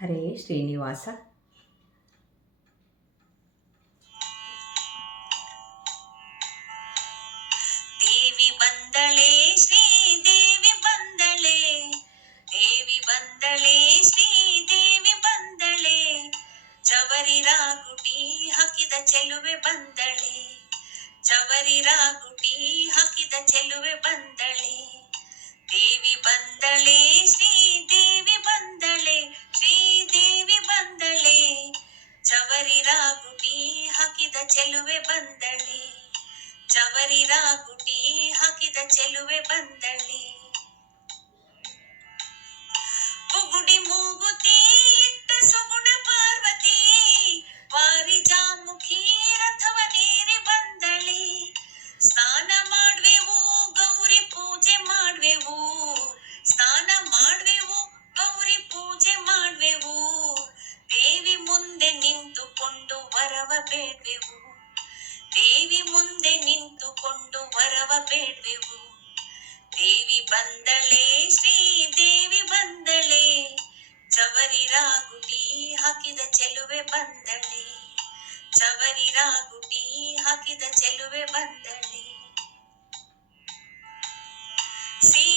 ಹರೇ ಶ್ರೀನಿವಾಸ. ದೇವಿ ಬಂದಳೆ ಶ್ರೀ ದೇವಿ ಬಂದಳೆ. ದೇವಿ ಬಂದಳೆ ಶ್ರೀ ದೇವಿ ಬಂದಳೆ. ಚವರಿ ರಾಗುಟಿ ಹಾಕಿದ ಚೆಲುವೆ ಬಂದಳೆ. ಚವರಿ ರಾಗುಟಿ ಹಾಕಿದ ಚೆಲುವೆ ಬಂದಳೆ. ದೇವಿ ಬಂದಳೆ, ಶ್ರೀ ಬಂದಳೆ. ಚವರಿ ರಾಗುಟಿ ಹಾಕಿದ ಚೆಲುವೆ ಬಂದಳಿ. ಬುಗುಡಿ ಮೂಗುತಿ ಇಟ್ಟ ಸುಗುಣ ಪಾರ್ವತಿ. ವಾರಿಜಾಮುಖಿ ರಥವನೇರಿ ಬಂದಳಿ. ಸ್ನಾನ ಮಾಡ್ವೆವು, ಗೌರಿ ಪೂಜೆ ಮಾಡ್ವೆವು. ಸ್ನಾನ ಮಾಡ್ವೆವು, ಗೌರಿ ಪೂಜೆ ಮಾಡ್ವೆವು. ದೇವಿ ಮುಂದೆ ನಿಂತುಕೊಂಡು ವರವ ಬೇಡ್ವೆವು. ಮುಂದೆ ನಿಂತುಕೊಂಡು ವರವ ಬೇಡ್ವೆವು. ದೇವಿ ಬಂದಳೆ ಶ್ರೀ ದೇವಿ ಬಂದಳೆ ಚವರಿ ರಾಗುಟಿ ಹಾಕಿದ ಚೆಲುವೆ ಬಂದಳೆ ಚವರಿ ರಾಗುಟಿ ಹಾಕಿದ ಚೆಲುವೆ ಬಂದಳೆ. ಸೀರೆ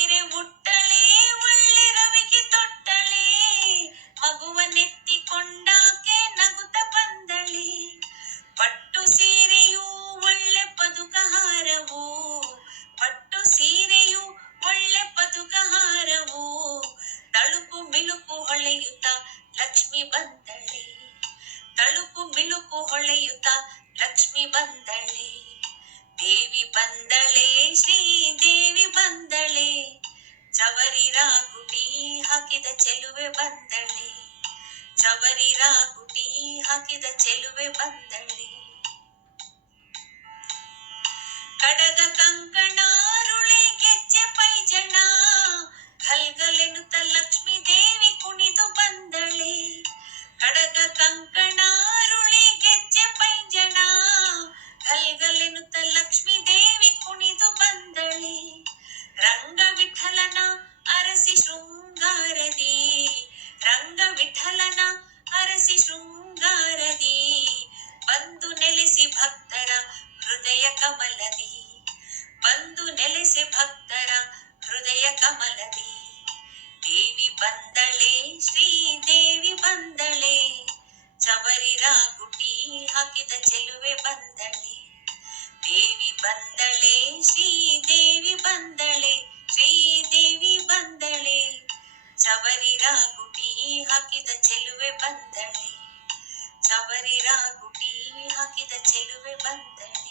ತಳುಕು ಮಿಲುಕು ಹೊಳೆಯುತ್ತ ಲಕ್ಷ್ಮಿ ಬಂದಳೆ. ತಳುಕು ಮಿಲುಕು ಹೊಳೆಯುತ್ತ ಲಕ್ಷ್ಮಿ ಬಂದಳೆ. ದೇವಿ ಬಂದಳೆ, ಶ್ರೀ ದೇವಿ ಬಂದಳೆ. ಚವರಿ ರಾಗುಟಿ ಹಾಕಿದ ಚೆಲುವೆ ಬಂದಳೆ. ಚವರಿ ರಾಗುಟಿ ಹಾಕಿದ ಚೆಲುವೆ ಬಂದಳೆ. ಕಡಗ ಕಂಕಣ ಅರಸಿ ಶೃಂಗಾರದಿ, ರಂಗ ವಿಠಲನ ಅರಸಿ ಶೃಂಗಾರದಿ, ಬಂದು ನೆಲೆಸಿ ಭಕ್ತರ ಹೃದಯ ಕಮಲದಿ, ಬಂದು ನೆಲೆಸಿ ಭಕ್ತರ ಹೃದಯ ಕಮಲದಿ. ದೇವಿ ಬಂದಳೆ ಶ್ರೀ ದೇವಿ ಬಂದಳೆ ಚವರಿ ರಾಗುಟಿ ಹಾಕಿದ ಚೆಲುವೆ ಬಂದಳೆ. ದೇವಿ ಬಂದಳೆ ಶ್ರೀ ದೇವಿ ಚೆಲುವೆ ಬಂದಳೆ. ಚವರಿ ರಾಗುಟಿ ಹಾಕಿದ ಚೆಲುವೆ ಬಂದಳೆ.